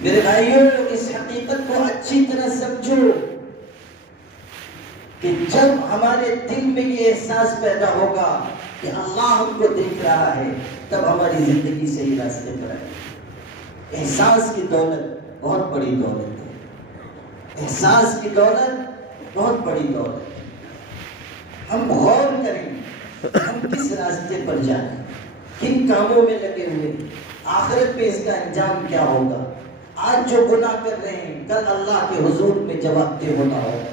میرے بھائیوں، اس حقیقت کو اچھی طرح سمجھو کہ جب ہمارے دل میں یہ احساس پیدا ہوگا کہ اللہ ہم کو دیکھ رہا ہے، تب ہماری زندگی صحیح راستے پر آئے گی۔ احساس کی دولت بہت بڑی دولت ہے، احساس کی دولت بہت بڑی دولت ہے۔ ہم غور کریں ہم کس راستے پر جائیں، کن کاموں میں لگے ہوئے، آخرت میں اس کا انجام کیا ہوگا۔ آج جو گناہ کر رہے ہیں کل اللہ کے حضور میں جواب دہ ہونا ہوگا۔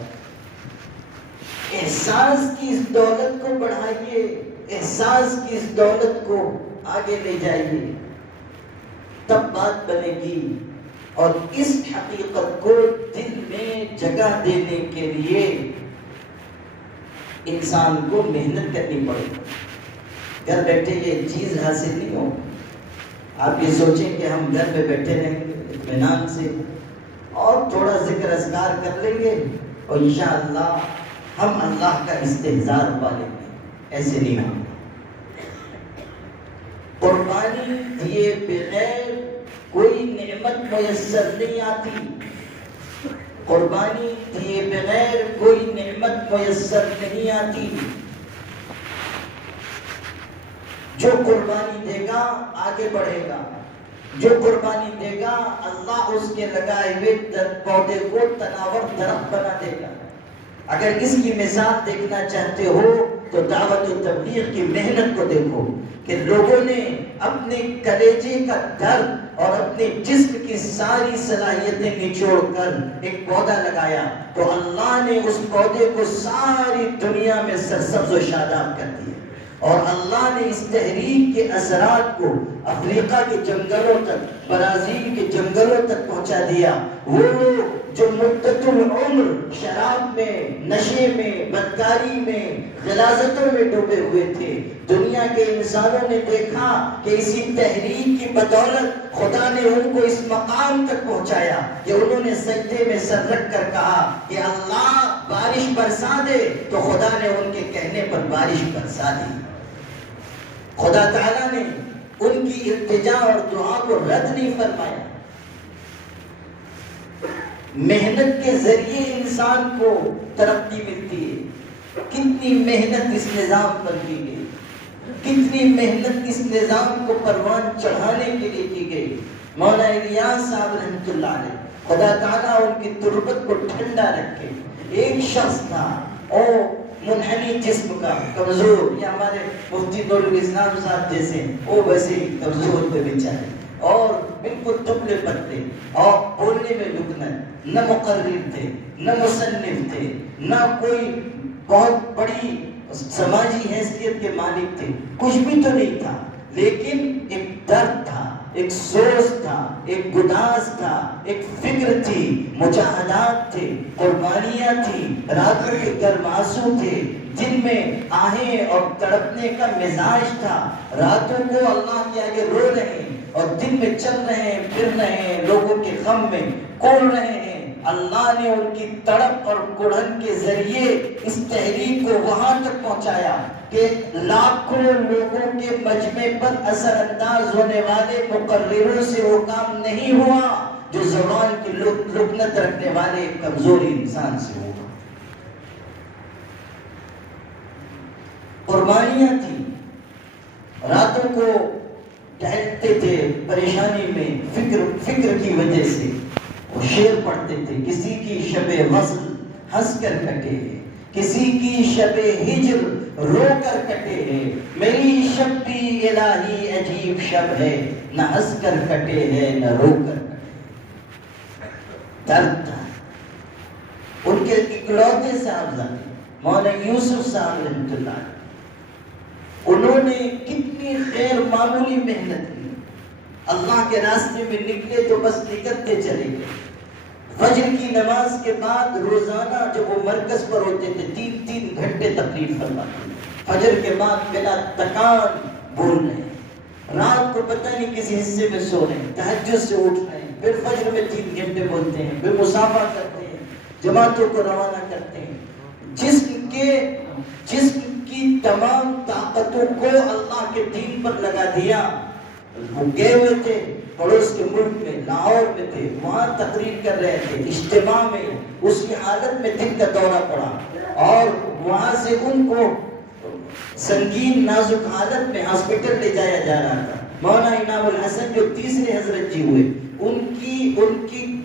احساس کی اس دولت کو بڑھائیے، احساس کی اس دولت کو آگے لے جائیے، تب بات بنے گی۔ اور اس حقیقت کو دل میں جگہ دینے کے لیے انسان کو محنت کرنی پڑے گی۔ گھر بیٹھے یہ چیز حاصل نہیں ہو۔ آپ یہ سوچیں کہ ہم گھر میں بیٹھے رہیں گے اطمینان سے اور تھوڑا ذکر اذکار کر لیں گے اور انشاءاللہ ہم اللہ کا استحضار پا لیں گے، ایسے نہیں ہوگا۔ قربانی دیے بغیر کوئی نعمت میسر نہیں آتی، قربانی دیے بغیر کوئی نعمت میسر نہیں آتی۔ جو قربانی دے گا آگے بڑھے گا، جو قربانی دے گا اللہ اس کے لگائے ہوئے پودے کو تناور درخت بنا دے گا۔ اگر اس کی مثال دیکھنا چاہتے ہو تو دعوت و تبلیغ کی محنت کو دیکھو کہ لوگوں نے اپنے کلیجے کا درد اور اپنے جسم کی ساری صلاحیتیں نچوڑ کر ایک پودا لگایا تو اللہ نے اس پودے کو ساری دنیا میں سرسبز و شاداب کر دیا، اور اللہ نے اس تحریک کے اثرات کو افریقہ کے جنگلوں تک، برازیل کے جنگلوں تک پہنچا دیا۔ وہ جو مدت العمر شراب میں، نشے میں، بدکاری میں، غلاظتوں میں ڈوبے ہوئے تھے، دنیا کے انسانوں نے دیکھا کہ اسی تحریک کی بدولت خدا نے ان کو اس مقام تک پہنچایا کہ انہوں نے سجدے میں سر رکھ کر کہا کہ اللہ بارش برسا دے، تو خدا نے ان کے کہنے پر بارش برسا دی۔ خدا تعالیٰ نے ان کی التجا اور دعا کو رد نہیں فرمایا۔ محنت کے ذریعے انسان کو ترقی ملتی ہے۔ کتنی محنت اس نظام پر کی گئی، کتنی محنت اس نظام کو پروان چڑھانے کے لیے کی گئی۔ مولانا الیاس صاحب رحمۃ اللہ علیہ، خدا تعالیٰ ان کی تربت کو ٹھنڈا رکھے، ایک شخص تھا اور منحنی جسم کا، کمزور، یا ہمارے مفتی نور الاسلام صاحب جیسے وہ ویسے کمزور تھے بیچارے، اور بالکل دبلے پتلے، اور بولنے میں لکنت، نہ مقرر تھے، نہ مصنف تھے، نہ کوئی بہت بڑی سماجی حیثیت کے مالک تھے، کچھ بھی تو نہیں تھا، لیکن ایک درد تھا، ایک سوز تھا، ایک گداز تھا، ایک فکر تھی، مجاہدات تھے، قربانیاں تھی، راتوں کے گرماسو تھے، جن میں آہیں اور تڑپنے کا مزاج تھا۔ راتوں کو اللہ کے آگے رو رہے ہیں اور دن میں چل رہے ہیں، پھر رہے ہیں، لوگوں کے غم میں کول رہے ہیں۔ اللہ نے ان کی تڑپ اور کڑھن کے ذریعے اس تحریک کو وہاں تک پہنچایا کہ لاکھوں لوگوں کے مجمع پر اثر انداز ہونے والے مقرروں سے وہ کام نہیں ہوا جو زبان کی لکنت رکھنے والے کمزور انسان سے ہوا۔ قربانیاں تھیں، راتوں کو ٹہلتے تھے پریشانی میں، فکر کی وجہ سے وہ شعر پڑھتے تھے، کسی کی شب وصل ہنس کر کٹے ہے، کسی کی شب ہجر رو کر کٹے ہے، میری شب بھی الہی عجیب شب ہے، نہ ہنس کر کٹے ہے نہ رو کر کٹے۔ درد تھا۔ ان کے اکلوتے صاحبزادے مولانا یوسف صاحب رحمۃ اللہ علیہ، انہوں نے کتنی غیر معمولی محنت کی، اللہ کے راستے میں نکلے تو بس نکلتے چلے گئے۔ فجر کی نماز کے بعد روزانہ جب وہ مرکز پر ہوتے تھے 3 گھنٹے تقریر فرماتے تھے، فجر کے بعد بلا تکان بول رہے ہیں، رات کو پتہ نہیں کس حصے میں سو رہے ہیں، تہجد سے اٹھ رہے ہیں، پھر فجر میں 3 گھنٹے بولتے ہیں، پھر مسافہ کرتے ہیں، جماعتوں کو روانہ کرتے ہیں۔ جسم کی تمام طاقتوں کو اللہ کے دین پر لگا دیا، وہ گئے ہوئے تھے پڑوس کے ملک میں، لاہور میں تھے، وہاں تقریر کر رہے تھے اجتماع میں، اس کی حالت میں دل کا دورہ پڑا اور وہاں سے ان کو سنگین نازک حالت میں ہاسپٹل لے جایا جا رہا تھا۔ مولانا انعام الحسن جو تیسرے حضرت جی ہوئے، ان کی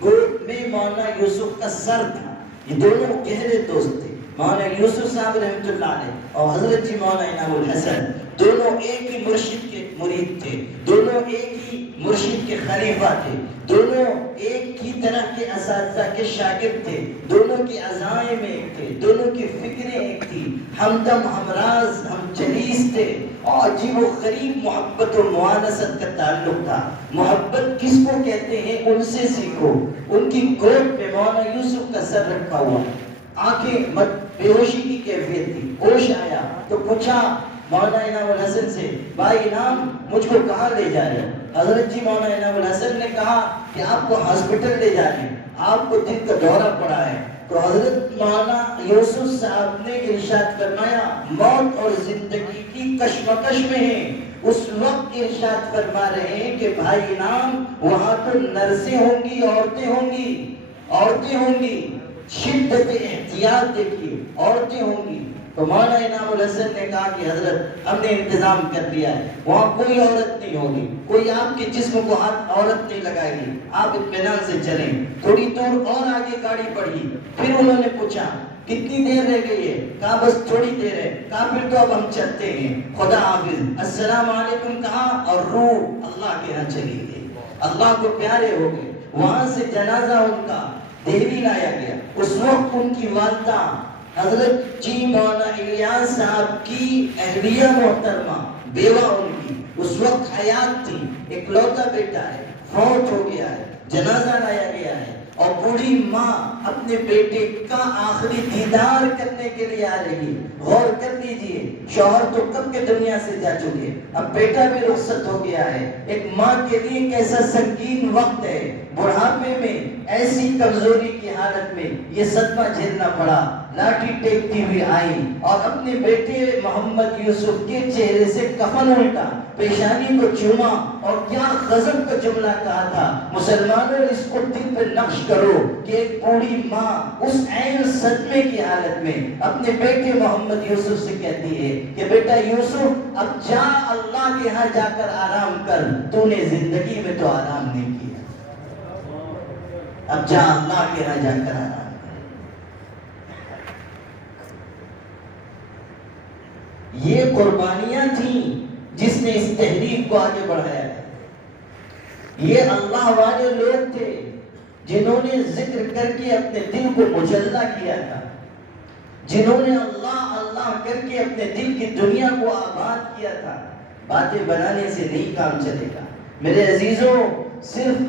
گود میں مولانا یوسف کا سر تھا۔ یہ دونوں گہرے دوست تھے، مولانا یوسف صاحب رحمۃ اللہ علیہ اور حضرت جی مولانا انعام الحسن، دونوں ایک ہی مرشد کے مرید تھے، دونوں ایک ہی مرشد کے خلیفہ تھے، دونوں ایک ہی طرح کے اساتذہ کے شاگرد تھے، دونوں کے عزائم ایک تھے، دونوں کی فکریں ایک تھی، ہمدم ہمراز ہم جلیس تھے، اور عجیب و غریب محبت و موانست کا تعلق تھا۔ محبت کس کو کہتے ہیں ان سے سیکھو۔ ان کی گود میں مولانا یوسف کا سر رکھا ہوا، آنکھیں بے ہوشی کی کیفیت تھی، ہوش آیا تو پوچھا مولانا انعام الحسن سے، بھائی انعام مجھ کو کہاں لے جا رہے ہو؟ حضرت جی مولانا انعام الحسن نے کہا کہ آپ کو ہاسپٹل لے جا رہے ہیں، آپ کو دل کا دورہ پڑا ہے۔ تو حضرت مولانا یوسف صاحب نے ارشاد فرمایا، موت اور زندگی کی کشمکش میں ہیں، اس وقت ارشاد فرما رہے ہیں کہ بھائی انعام وہاں تو نرسیں ہوں گی، عورتیں ہوں گی، شدت احتیاط دیکھیے، عورتیں ہوں گی۔ تو مولانا انعام الحسن نے کہا کہ حضرت ہم نے انتظام کر لیا ہے، وہاں کوئی عورت نہیں ہوگی، کوئی آپ کے جسم کو ہاتھ عورت نہیں لگائے گی، آپ اطمینان سے چلیں۔ تھوڑی دور اور آگے گاڑی بڑھی، پھر انہوں نے پوچھا کتنی دیر رہ گئی ہے؟ کہا بس تھوڑی دیر ہے۔ کہا پھر تو اب ہم چلتے ہیں، خدا حافظ، السلام علیکم کہا اور روح اللہ کے یہاں چلی گئی، اللہ کو پیارے ہو گئے۔ وہاں سے جنازہ ان کا دہلی لایا گیا۔ اس وقت ان کی والدہ حضرت جی مولانا الیاس صاحب کی اہلیہ محترمہ، بیوہ ان کی اس وقت حیات تھی، اکلوتا بیٹا ہے، فوت ہو گیا ہے، جنازہ لایا گیا ہے، اور بوڑھی ماں اپنے بیٹے کا آخری دیدار کرنے کے لیے آ رہی ہے۔ غور کر لیجئے، شوہر تو کب کے دنیا سے جا چکے، اب بیٹا بھی رخصت ہو گیا ہے۔ ایک ماں کے لیے کیسا سنگین وقت ہے، بڑھاپے میں ایسی کمزوری کی حالت میں یہ صدمہ جھیلنا پڑا۔ لاٹھی ٹیکتی ہوئی آئی اور اپنے بیٹے محمد یوسف کے چہرے سے کفن الٹا، پیشانی کو چوما اور کیا غضب کا جملہ کہا تھا۔ مسلمانوں اس کو دل پہ نقش کرو کہ ایک بوڑھی ماں اس عین صدمے کی حالت میں اپنے بیٹے محمد یوسف سے کہتی ہے کہ بیٹا یوسف اب جا، اللہ کے ہاں جا کر آرام کر، تو نے زندگی میں تو آرام نہیں کیا، اب جا اللہ کے ہاں جا کر آرام کر۔ یہ قربانیاں تھیں جس نے اس تحریک کو آگے بڑھایا ہے۔ یہ اللہ والے لوگ تھے جنہوں نے ذکر کر کے اپنے دل کو مجلہ کیا تھا، جنہوں نے اللہ اللہ کر کے اپنے دل کی دنیا کو آباد کیا تھا۔ باتیں بنانے سے نہیں کام چلے گا میرے عزیزوں، صرف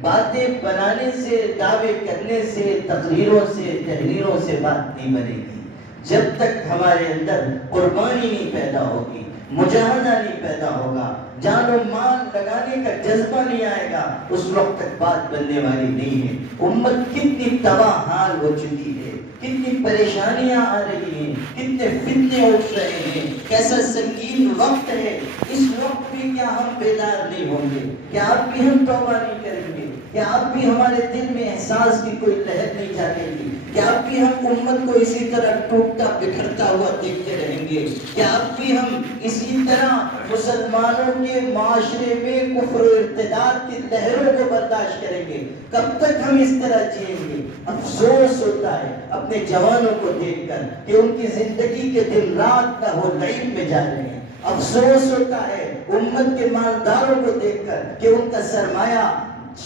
باتیں بنانے سے، دعوے کرنے سے، تقریروں سے، تحریروں سے بات نہیں بنے گی۔ جب تک ہمارے اندر قربانی نہیں پیدا ہوگی، مجاہدہ نہیں پیدا ہوگا، جان و مال لگانے کا جذبہ نہیں آئے گا، اس وقت تک بات بننے والی نہیں ہے۔ امت کتنی تباہ حال ہو چکی ہے، کتنی پریشانیاں آ رہی ہیں، کتنے فتنے اٹھ رہے ہیں، کیسا سنگین وقت ہے۔ اس وقت بھی کیا ہم بیدار نہیں ہوں گے؟ کیا اب بھی ہم توبہ نہیں کریں گے؟ کیا اب بھی ہمارے دل میں احساس کی کوئی لہر نہیں جاگے گی؟ کیا اب بھی ہم امت کو اسی طرح ٹوٹتا بکھرتا ہوا دیکھتے رہیں گے؟ کیا اب بھی ہم اسی طرح مسلمانوں کے معاشرے میں کفر و ارتداد کی لہروں کو برداشت کریں گے؟ کب تک ہم اس طرح جئیں گے؟ افسوس ہوتا ہے اپنے جوانوں کو دیکھ کر کہ ان کی زندگی کے دن رات لہو لعب میں جا رہے ہیں۔ افسوس ہوتا ہے امت کے مالداروں کو دیکھ کر کہ ان کا سرمایہ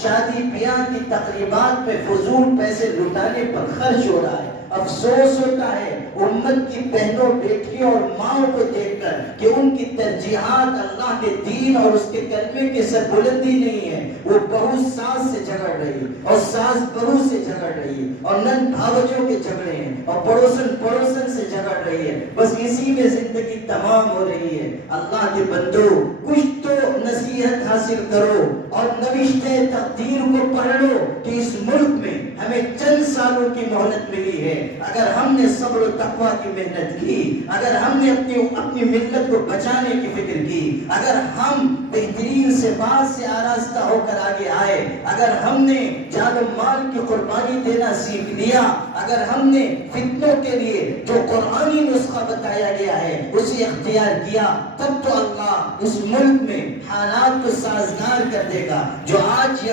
شادی بیاہ کی تقریبات میں فضول پیسے لٹانے پر خرچ ہو رہا ہے۔ افسوس ہوتا ہے امت کی بہنوں، بیٹیوں اور ماں کو دیکھ کر کہ ان کی ترجیحات اللہ کے دین اور اس کے کلمے کی سربلندی نہیں ہے۔ وہ بہو ساس سے جھگڑ رہی ہے اور ساس بہو سے جھگڑ رہی ہے، اور نند بھاوجوں کے جھگڑے ہیں، اور پڑوسن سے جھگڑ رہی ہے۔ بس اسی میں زندگی تمام ہو رہی ہے۔ اللہ کے بندو، کچھ تو نصیحت حاصل کرو اور نوشتے تقدیر کو پڑھ لو کہ اس ملک میں ہمیں چند سالوں کی مہلت ملی ہے۔ اگر ہم نے صبر و تقوی کی محنت کی، اگر ہم نے اپنی ملت کو بچانے کی فکر کی، اگر ہم بہترین صفات سے آراستہ ہو کر آگے آئے. اگر ہم نے جان و مال کی قربانی دینا سیکھ لیا، اگر ہم نے فتنوں کے لیے جو قرآنی نسخہ بتایا گیا ہے اسے اختیار کیا، تب تو اللہ اس ملک میں حالات کو سازگار کر دے گا. جو آج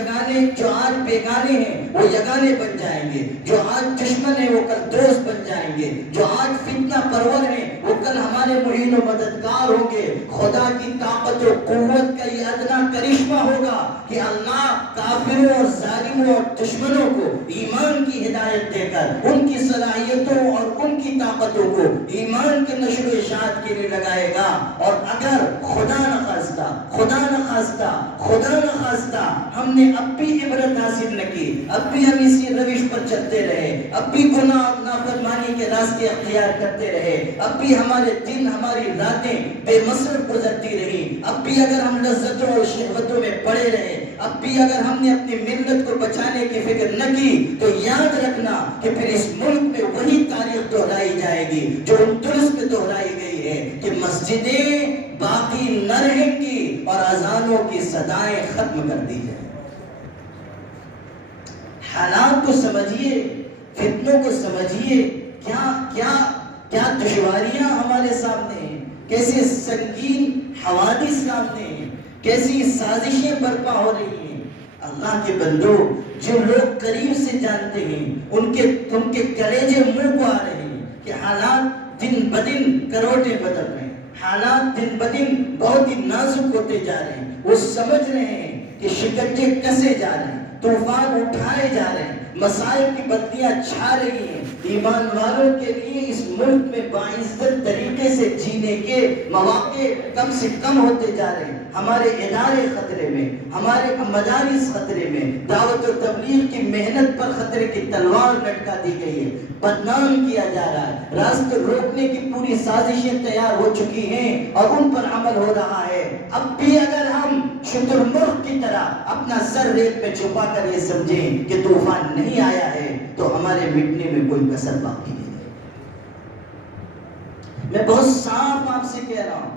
بیگانے ہیں وہ یگانے بن جائیں گے، جو آج دشمن ہیں وہ کل دوست بن جائیں گے، جو آج فتنہ پرور ہیں وہ کل ہمارے معین و مددگار ہوں گے. خدا کی طاقت و قوت کا یہ ادنا کرشمہ ہوگا کہ اللہ کافروں اور ظالموں اور دشمنوں کو ایمان کی ہدایت دے کر ان کی صلاحیتوں اور ان کی طاقتوں کو ایمان کے نشر و اشاعت کے لیے لگائے گا. اور اگر خدا نہ خواستہ ہم نے اب بھی عبرت حاصل نہ کی، اب بھی ہم اسی روش پر چلتے رہے، اب بھی گناہ اور نافرمانی کے راستے اختیار کرتے رہے، اب بھی ہمارے دن ہماری راتیں بے مصرف گزرتی رہی، اب بھی اگر ہم لذتوں اور شہوتوں میں پڑے رہے، اب بھی اگر ہم نے اپنی ملت کو بچانے کی فکر نہ کی، تو یاد رکھنا کہ پھر اس ملک میں وہی تاریخ دہرائی جائے گی جو اندلس میں دہرائی گئی ہے کہ مسجدیں باقی نہ رہیں گی اور اذانوں کی صدائیں ختم کر دی جائیں. حالات کو سمجھیے، فتنوں کو سمجھیے، کیا دشواریاں ہمارے سامنے ہیں، کیسے سنگین حوادث سامنے ہیں، کیسی سازشیں برپا ہو رہی ہیں. اللہ کے بندو، جو لوگ قریب سے جانتے ہیں ان کے کلیجے منہ کو آ رہے ہیں کہ حالات دن بدن کروٹیں بدل رہے ہیں، حالات دن بدن بہت ہی نازک ہوتے جا رہے ہیں. وہ سمجھ رہے ہیں کہ شکنجے کسے جا رہے ہیں، طوفان اٹھائے جا رہے ہیں، مصائب کی بدلیاں چھا رہی ہیں. ایمان والوں کے لیے اس ملک میں باعزت طریقے سے جینے کے مواقع کم سے کم ہوتے جا رہے ہیں. ہمارے ادارے خطرے میں، ہمارے مدارس خطرے میں، دعوت و تبلیغ کی محنت پر خطرے کی تلوار لٹکا دی گئی ہے، بدنام کیا جا رہا ہے، راستے روکنے کی پوری سازشیں تیار ہو چکی ہیں اور ان پر عمل ہو رہا ہے. اب بھی اگر ہم شترمرغ کی طرح اپنا سر ریت میں چھپا کر یہ سمجھیں کہ طوفان نہیں آیا ہے تو ہمارے مٹنے میں کوئی کسر باقی نہیں ہے. میں بہت صاف آپ سے کہہ رہا ہوں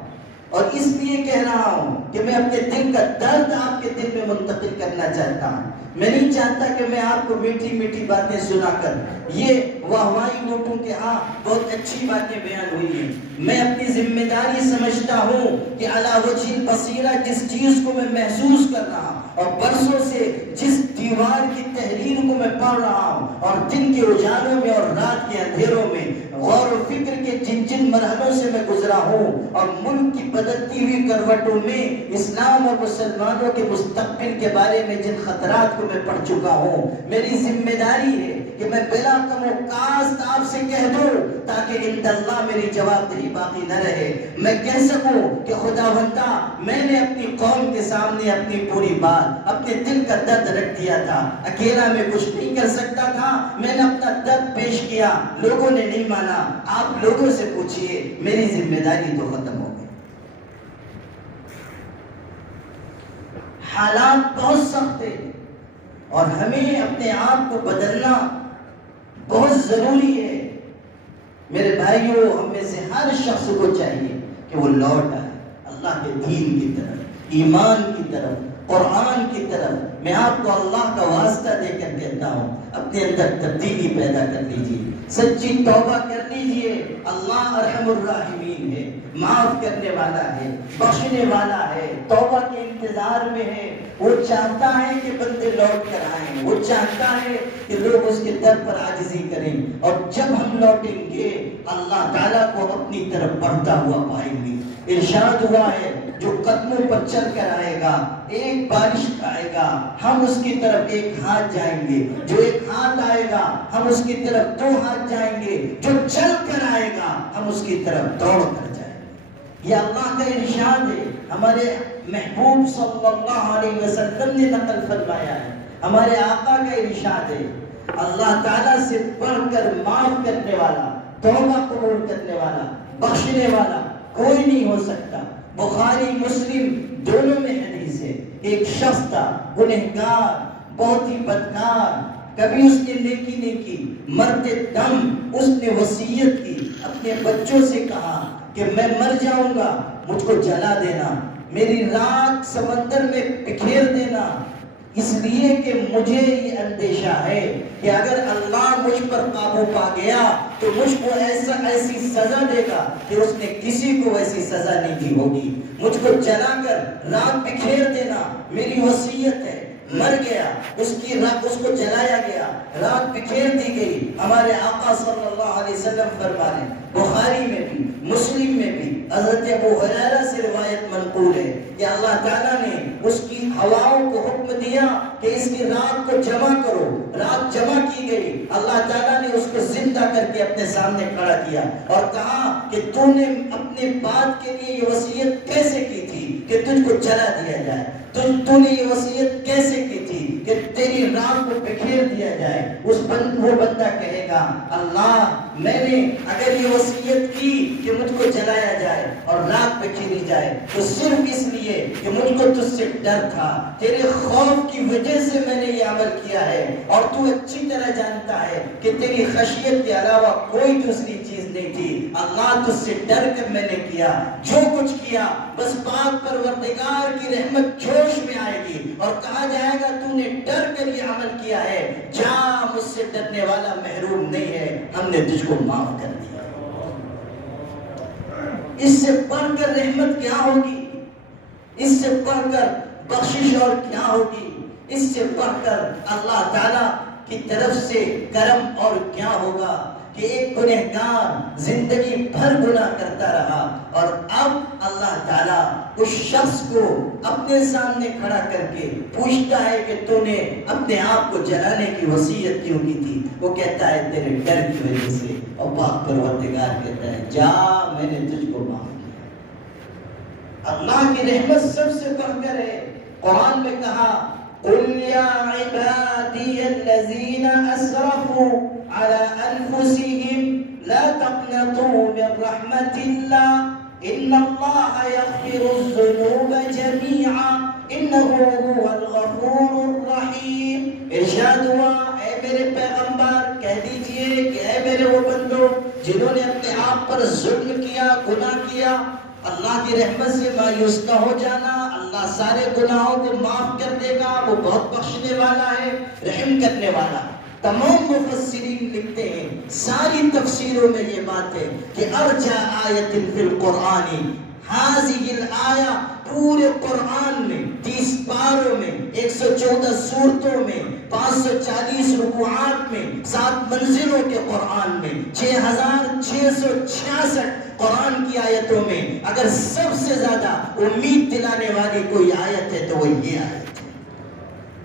اور اس لیے کہہ رہا ہوں کہ میں اپنے دل کا درد آپ کے دل میں منتقل کرنا چاہتا ہوں. میں نہیں چاہتا کہ میں آپ کو میٹھی میٹھی باتیں سنا کر یہ واہوائی لوٹوں کہ ہاں بہت اچھی باتیں بیان ہوئی ہیں. میں اپنی ذمہ داری سمجھتا ہوں کہ علی وجہ البصیرہ جس چیز کو میں محسوس کر رہا ہوں اور برسوں سے جس دیوار کی تحریر کو میں پڑھ رہا ہوں اور دن کے اجالوں میں اور رات کے اندھیروں میں غور و فکر کے جن مرحلوں سے میں گزرا ہوں اور ملک کی بدلتی ہوئی کروٹوں میں اسلام اور مسلمانوں کے مستقبل کے بارے میں جن خطرات کو میں پڑھ چکا ہوں، میری ذمہ داری ہے کہ میں بلا کم و کاست آپ سے کہہ دوں تاکہ عند اللہ میری جواب دہی باقی نہ رہے. میں کہہ سکوں کہ خداوندہ میں نے اپنی قوم کے سامنے اپنی پوری بات، اپنے دل کا درد رکھ دیا تھا. اکیلا میں کچھ نہیں کر سکتا تھا، میں نے اپنا درد پیش کیا، لوگوں نے نہیں مانا. آپ لوگوں سے پوچھئے، میری ذمہ داری تو ختم ہو گئی. حالات بہت سخت ہیں اور ہمیں اپنے آپ کو بدلنا بہت ضروری ہے. میرے بھائیوں، ہم میں سے ہر شخص کو چاہیے کہ وہ لوٹ آئے اللہ کے دین کی طرف، ایمان کی طرف، قرآن کی طرف. میں آپ کو اللہ کا واسطہ دے کر کہتا ہوں، اپنے اندر تبدیلی پیدا کر لیجیے، سچی توبہ کر لیجیے. اللہ ارحم الراحمین ہے، معاف کرنے والا ہے، بخشنے والا ہے، توبہ کے انتظار میں ہے. وہ چاہتا ہے کہ بندے لوٹ کر آئیں، وہ چاہتا ہے کہ لوگ اس کے در پر عاجزی کریں. اور جب ہم لوٹیں گے اللہ تعالیٰ کو اپنی طرف بڑھتا ہوا پائیں گے. ارشاد ہوا ہے جو قدموں پر چل کر آئے گا، ایک بارش آئے گا، ہم اس کی طرف ایک ہاتھ جائیں گے. جو ایک ہاتھ آئے گا ہم اس کی طرف دو ہاتھ جائیں گے. جو چل کر آئے گا ہم اس کی طرف دوڑ کر جائیں گے. یہ اللہ کا ارشاد ہے، ہمارے محبوب صلی اللہ علیہ وسلم نے نقل فرمایا ہے، ہمارے آقا کا ارشاد ہے. اللہ تعالیٰ سے بڑھ کر معاف کرنے والا، توبہ قبول کرنے والا، بخشنے والا کوئی نہیں ہو سکتا. بخاری مسلم دونوں میں حدیث ہے. ایک شخص تھا گنہگار، بہت ہی بدکار، کبھی اس نے نیکی نہیں کی. مرتے دم اس نے وصیت کی، اپنے بچوں سے کہا کہ میں مر جاؤں گا، مجھ کو جلا دینا. میری رات سمندر میں بکھیر دینا، اس لیے کہ مجھے یہ اندیشہ ہے کہ اگر اللہ مجھ پر قابو پا گیا تو مجھ کو ایسی سزا دے گا کہ اس نے کسی کو ایسی سزا نہیں دی ہوگی۔ مجھ کو جلا کر رات بکھیر دینا میری وصیت ہے۔ مر گیا، اس کو جلایا گیا، رات بکھیر دی گئی۔ ہمارے آقا صلی اللہ علیہ وسلم فرما رہے ہیں، بخاری میں بھی مسلم میں بھی حضرت ابو ہریرہ سے روایت منقول ہے کہ اللہ تعالیٰ نے اس کی ہواؤں کو حکم دیا کہ اس کی رات کو جمع کرو۔ رات جمع کی گئی، اللہ تعالیٰ نے اس کو زندہ کر کے اپنے سامنے کھڑا کیا اور کہا کہ تو نے اپنے بات کے لیے یہ وصیت کیسے کی تھی کہ تجھ کو جلا دیا جائے؟ تو نے یہ وصیت کیسے کی تھی کہ تیری رات کو بکھیر دیا جائے؟ وہ بندہ کہے گا، اللہ میں نے اگر یہ وصیت کی کہ مجھ کو جلایا جائے اور رات بکھیری جائے تو صرف اس لیے کہ مجھ کو تجھ سے ڈر تھا، تیرے خوف کی وجہ سے میں نے یہ عمل کیا ہے، اور تو اچھی طرح جانتا ہے کہ تیری خشیت کے علاوہ کوئی دوسری چیز نہیں تھی۔ اللہ تجھ سے ڈر کر میں نے کیا، جو کچھ کیا بس پاک پروردگار کی رحمت جوش میں آئے گی اور کہا جائے گا تو نے ڈر کر یہ عمل کیا ہے، جا مجھ سے ڈرنے والا محروم نہیں ہے، ہم نے تجھ کو معاف کر دیا۔ اس سے بڑھ کر رحمت کیا ہوگی؟ اس سے بڑھ کر بخشش اور کیا ہوگی؟ اس سے بڑھ کر اللہ تعالیٰ کی طرف سے کرم اور کیا ہوگا کہ ایک گنہگار زندگی بھر گناہ کرتا رہا اور اب اللہ تعالیٰ اس شخص کو اپنے سامنے کھڑا کر کے پوچھتا ہے کہ تو نے اپنے آپ کو جلانے کی وصیت کیوں کی تھی؟ وہ کہتا ہے تیرے ڈر کی وجہ سے، اور پاک پروردگار کہتا ہے جا میں نے تجھ کو معاف کیا۔ اللہ کی رحمت سب سے بڑھ کر ہے۔ قرآن میں کہا قُلْ يَا عِبَادِيَ الَّذِينَ أَسْرَفُوا عَلَىٰ أَنفُسِهِمْ لَا تَقْنَطُوا مِنْ رَحْمَةِ اللَّهِ إِنَّ اللَّهَ يَغْفِرُ الذُّنُوبَ جَمِيعًا إِنَّهُ هُوَ الْغَفُورُ الرَّحِيمُ۔ ارشاد ہوا، اے میرے پیغمبر کہہ دیجئے کہ اے میرے وہ بندو جنہوں نے اپنے آپ پر ظلم کیا، گناہ کیا، اللہ کی رحمت سے مایوس نہ ہو جانا، اللہ سارے گناہوں کو معاف کر دے گا، وہ بہت بخشنے والا ہے، رحم کرنے والا۔ تمام مفسرین لکھتے ہیں، ساری تفسیروں میں یہ بات ہے کہ ارجع آیت فی القرآن ہذہ الآیہ، پورے قرآن میں 30 پاروں میں 114 سورتوں میں 540 رکوعات میں 7 منزلوں کے قرآن میں 6666 قرآن کی آیتوں میں اگر سب سے زیادہ امید دلانے والی کوئی آیت ہے تو وہ یہ آیت ہے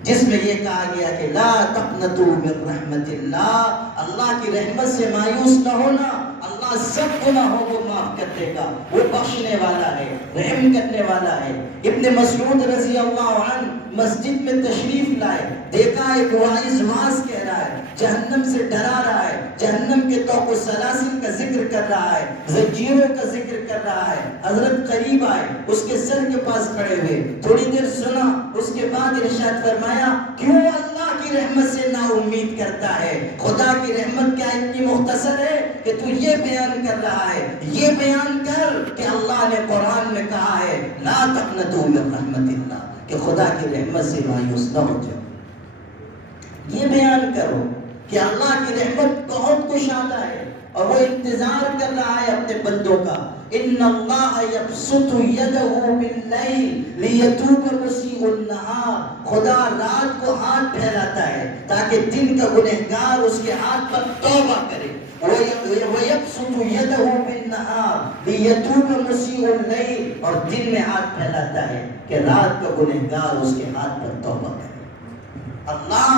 جس میں یہ کہا گیا کہ لا تقنطوا من رحمت اللہ، اللہ کی رحمت سے مایوس نہ ہونا، اللہ سب گناہوں کو معاف کر دے گا، وہ بخشنے والا ہے، رحم کرنے والا ہے۔ ابن مسعود رضی اللہ عنہ مسجد میں تشریف لائے، دیکھا ایک واعظ واعظ کہہ رہا ہے، جہنم سے ڈرا رہا ہے، جہنم کے طوق و سلاسل کا ذکر کر رہا ہے، زنجیروں کا ذکر کر رہا ہے۔ حضرت قریب آئے، اس کے سر کے پاس کھڑے ہوئے، تھوڑی دیر سنا، اس کے بعد ارشاد فرمایا کیوں اللہ کی رحمت سے نا امید کرتا ہے؟ خدا کی رحمت کیا اتنی مختصر ہے کہ تو یہ بیان کر رہا ہے؟ یہ بیان کر کہ اللہ نے قرآن میں کہا ہے لا تقنطوا من رحمت اللہ، کہ خدا کی رحمت سے مایوس نہ ہو جاؤ۔ یہ بیان کرو کہ اللہ کی رحمت بہت کشادہ ہے اور وہ انتظار کر رہا ہے اپنے بندوں کا۔ ان اللہ یبسط یدہ باللیل لیتوب مسیء النہار، خدا رات کو ہاتھ پھیلاتا ہے تاکہ دن کا گنہگار اس کے ہاتھ پر توبہ کرے۔ وَيَبْسُطُ يَدَهُ بِالنَّهَارِ لِيَتُوبَ مُسِيءُ اللَّيْلِ، اور دن میں ہاتھ پھیلاتا ہے کہ رات کا گنہگار اس کے ہاتھ پر توبہ کرے۔ اللہ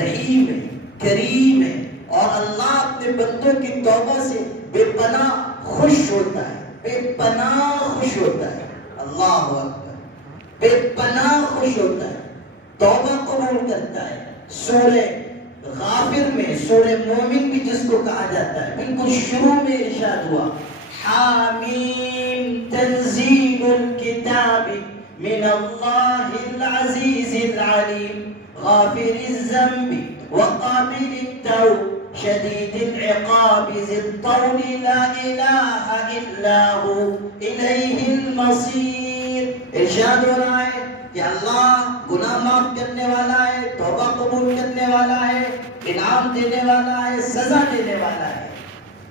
رحیم ہے، کریم ہے، اور اللہ اپنے بندوں کی توبہ سے بے پناہ خوش ہوتا ہے، بے پناہ خوش ہوتا ہے۔ اللہ اکبر، بے پناہ خوش ہوتا ہے، توبہ قبول کرتا ہے۔ سورہ غافر میں، سورہ مومن بھی جس کو کہا جاتا ہے، بالکل شروع میں ارشاد ہوا حامیم تنزیل الکتاب من اللہ العزیز العلیم غافر الذنب وقابل التوب شدید العقاب ذی الطول لا الہ الا ہو الیہ المصیر۔ ارشاد ہو رہا ہے کہ اللہ گناہ معاف کرنے والا ہے، توبہ قبول کرنے والا ہے، انعام دینے والا ہے، سزا دینے والا ہے۔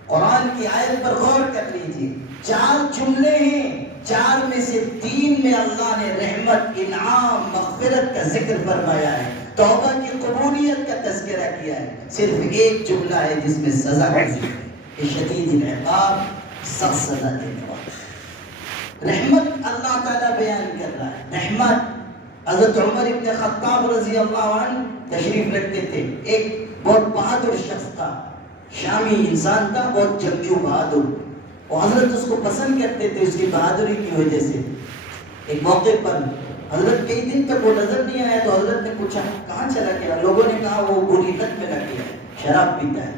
قرآن کی آیت پر غور کر لیجیے، 4 جملے ہیں، 4 میں سے 3 میں اللہ نے رحمت، انعام، مغفرت کا ذکر فرمایا ہے، توبہ کی قبولیت کا تذکرہ کیا ہے۔ صرف ایک جملہ ہے جس میں سزا کا ذکر ہے کہ شدید العقاب، سخت سزا دینے والا۔ رحمت اللہ تعالیٰ بیان کر رہا ہے۔ رحمت، حضرت عمر ابن خطاب رضی اللہ عنہ تشریف رکھتے تھے، ایک بہت بہادر شخص تھا، شامی انسان تھا، بہت جنگجو بہادر، اور حضرت اس کو پسند کرتے تھے اس کی بہادری کی وجہ سے۔ ایک موقع پر حضرت کئی دن تک وہ نظر نہیں آیا تو حضرت نے پوچھا کہاں چلا گیا؟ لوگوں نے کہا وہ بری لت میں لگ گیا ہے، شراب پیتا ہے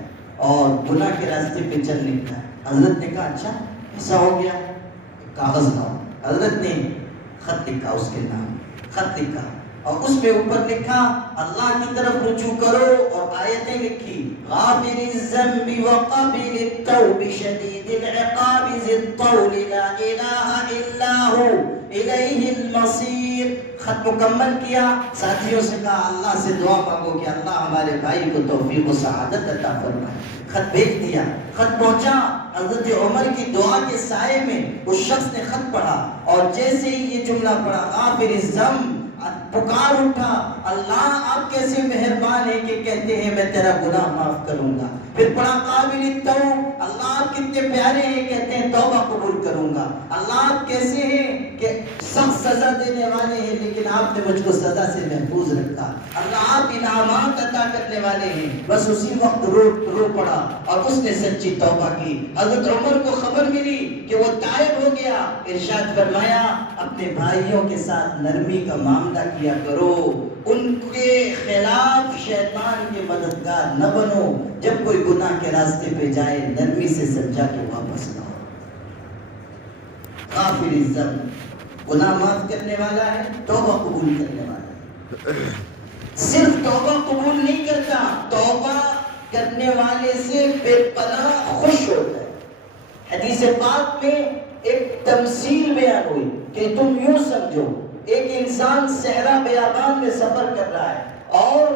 اور گناہ کے راستے پہ چل نکلا ہے۔ حضرت نے کہا اچھا ایسا ہو گیا، کاغذ لاؤ۔ حضرت نے خط لکھا، اس کے نام خط لکھا، اور اس میں اوپر لکھا اللہ کی طرف رجوع کرو، اور آیتیں لکھی غافر الذنب وقابل التوب شدید العقاب ذی الطول لا الہ الا ہو الیہ المصیر۔ خط مکمل کیا، ساتھیوں سے کہا اللہ سے دعا مانگو کہ اللہ ہمارے بھائی کو توفیق و سعادت عطا فرمائے۔ خط بھیج دیا، خط پہنچا، حضرت عمر کی دعا کے سائے میں اس شخص نے خط پڑھا، اور جیسے ہی یہ جملہ پڑھا غافر الذنب، پکار اٹھا اللہ آپ کیسے مہربان ہیں کہ کہتے ہیں میں تیرا گناہ معاف کروں گا۔ پھر پڑھا قابل التوب، اللہ آپ کتنے پیارے ہیں کہتے ہیں توبہ قبول کروں گا۔ اللہ آپ کیسے ہیں کہ سخت سزا دینے والے ہیں لیکن آپ نے مجھ کو سزا سے محفوظ رکھا۔ اللہ آپ انعامات عطا کرنے والے ہیں۔ بس اسی وقت رو پڑا اور اس نے سچی توبہ کی۔ حضرت عمر کو خبر ملی کہ وہ تائب ہو گیا، ارشاد فرمایا اپنے بھائیوں کے ساتھ نرمی کا معاملہ کیا کرو، ان کے خلاف شیطان کے مددگار نہ بنو، جب کوئی گناہ کے راستے پہ جائے نرمی سے سمجھا کے واپس لاؤ۔ غافر الذنب، گناہ معاف کرنے والا ہے، توبہ قبول کرنے والا ہے۔ صرف توبہ قبول نہیں کرتا، توبہ کرنے والے سے بے پناہ خوش ہوتا ہے۔ حدیث پاک میں ایک تمثیل بیان ہوئی کہ تم یوں سمجھو ایک انسان صحرا بیابان میں سفر کر رہا ہے اور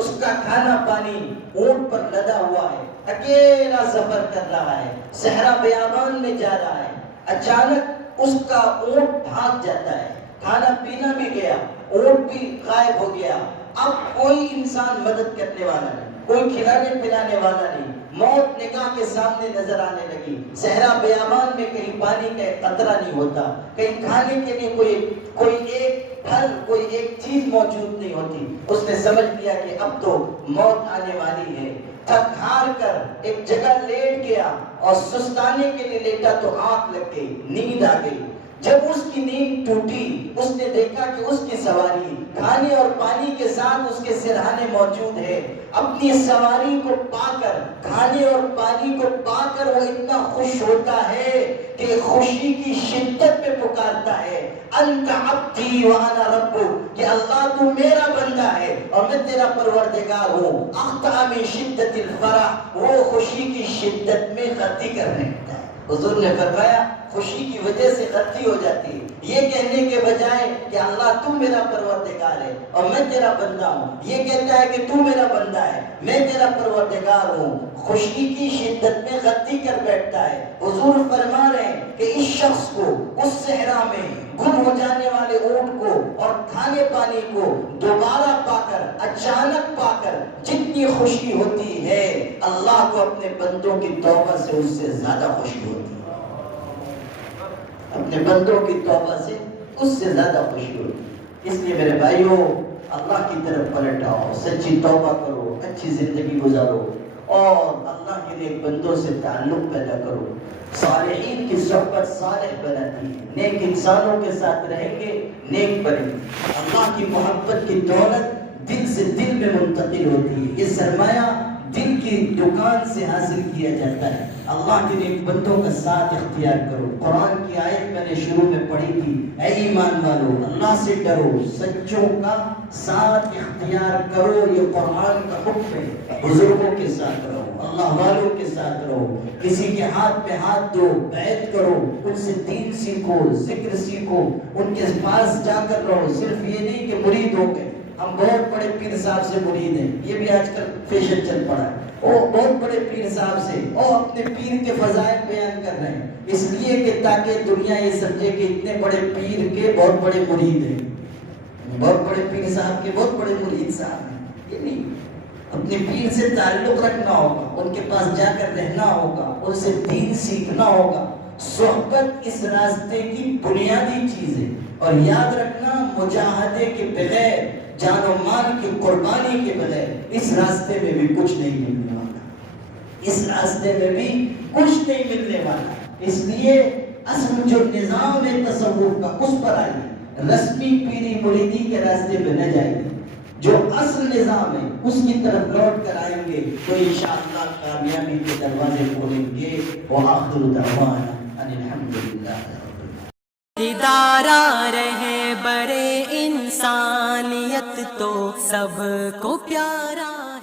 اس کا کھانا پانی اونٹ پر لدا ہوا ہے، اکیلا سفر کر رہا ہے، صحرا بیابان میں جا رہا ہے، اچانک اس کا اونٹ بھاگ جاتا ہے، کھانا پینا بھی گیا، اونٹ بھی غائب ہو گیا، اب کوئی انسان مدد کرنے والا نہیں، کوئی کھلانے پلانے والا نہیں، موت نگاہ کے سامنے نظر آنے لگی۔ صحرا بیابان میں کہیں پانی کا ایک قطرہ نہیں ہوتا، کہیں کھانے کے لیے کوئی ایک پھل، کوئی ایک چیز موجود نہیں ہوتی۔ اس نے سمجھ لیا کہ اب تو موت آنے والی ہے، تھک ہار کر ایک جگہ لیٹ گیا اور سستانے کے لیے لیٹا تو آنکھ لگ گئی، نیند آ گئی۔ جب اس کی نیند ٹوٹی اس نے دیکھا کہ اس کی سواری کھانے اور پانی کے ساتھ اس کے سرہانے موجود ہے۔ اپنی سواری کو پا کر، کھانے اور پانی کو پا کر وہ اتنا خوش ہوتا ہے کہ خوشی کی شدت میں پکارتا ہے انت عبدی وانا ربک، کہ اللہ تو میرا بندہ ہے اور میں تیرا پروردگار ہوں۔ اخطأ من شدت الفرح، وہ خوشی کی شدت میں غلطی کرنے لگتا ہے۔ حضور نے فرمایا خوشی کی وجہ سے غلطی ہو جاتی ہے، یہ کہنے کے بجائے کہ اللہ تو میرا پروردگار ہے اور میں تیرا بندہ ہوں، یہ کہتا ہے کہ تو میرا بندہ ہے میں تیرا پروردگار ہوں، خوشی کی شدت میں غلطی کر بیٹھتا ہے۔ حضور فرما رہے ہیں کہ اس شخص کو اس صحرا میں گم ہو جانے والے اونٹ کو اور کھانے پانی کو دوبارہ پا کر، اچانک پا کر جتنی خوشی ہوتی ہے اللہ کو اپنے بندوں کی توبہ سے اس سے زیادہ خوشی ہوتی ہے، اپنے بندوں کی توبہ سے اس سے زیادہ خوشی ہوتی ہے۔ اس لیے میرے بھائیوں اللہ کی طرف پلٹ آؤ، سچی توبہ کرو، اچھی زندگی گزارو اور اللہ کے نیک بندوں سے تعلق پیدا کرو۔ صالحین کی صحبت صالح بناتی ہے، نیک انسانوں کے ساتھ رہیں گے نیک بنیں گے۔ اللہ کی محبت کی دولت دل سے دل میں منتقل ہوتی ہے، یہ سرمایہ دل کی دکان سے حاصل کیا جاتا ہے۔ اللہ کے نیک بندوں کا ساتھ اختیار کرو۔ قرآن کی آیت میں نے شروع میں پڑھی تھی، اے ایمان والو اللہ سے ڈرو، سچوں کا ساتھ اختیار کرو، یہ قرآن کا حکم ہے۔ بزرگوں کے ساتھ رہو، اللہ اللہ والوں کے ساتھ رہو، کسی کے ہاتھ پہ ہاتھ دو، بیعت کرو، ان سے دین سیکھو، ذکر سیکھو، ان کے پاس جا کر رہو۔ صرف یہ نہیں کہ مرید ہو گئے، ہم بہت بڑے پیر صاحب سے مرید ہیں، یہ بھی آج کل فیشن چل پڑا ہے، وہ بہت بڑے پیر صاحب سے وہ اپنے پیر کے فضائل بیان کر رہے ہیں، اس لیے کہ تاکہ دنیا یہ سمجھے کہ اتنے بڑے پیر کے بہت بڑے مرید ہیں، بہت بڑے پیر صاحب کے بہت بڑے مرید صاحب ہیں۔ یہ نہیں، اپنے پیر سے تعلق رکھنا ہوگا، ان کے پاس جا کر رہنا ہوگا، ان سے دین سیکھنا ہوگا۔ صحبت اس راستے کی بنیادی چیز ہے، اور یاد رکھنا مجاہدے کے بغیر، جان و مال کی قربانی کے بغیر اس راستے میں بھی کچھ نہیں ملنے والا، اس راستے میں بھی کچھ نہیں ملنے والا۔ اس لیے اصل جو نظام ہے تصوف کا، اس پر آئیے، رسمی پیری مریدی کے راستے پہ نہ جائیے، جو اصل نظام ہے اس کی طرف لوٹ کر آئیں گے تو انشاءاللہ کامیابی کے دروازے کھولیں گے۔ وآخر دعوانا ان الحمدللہ رب العالمین۔ ادارہ رہے برے انسانیت تو سب کو پیارا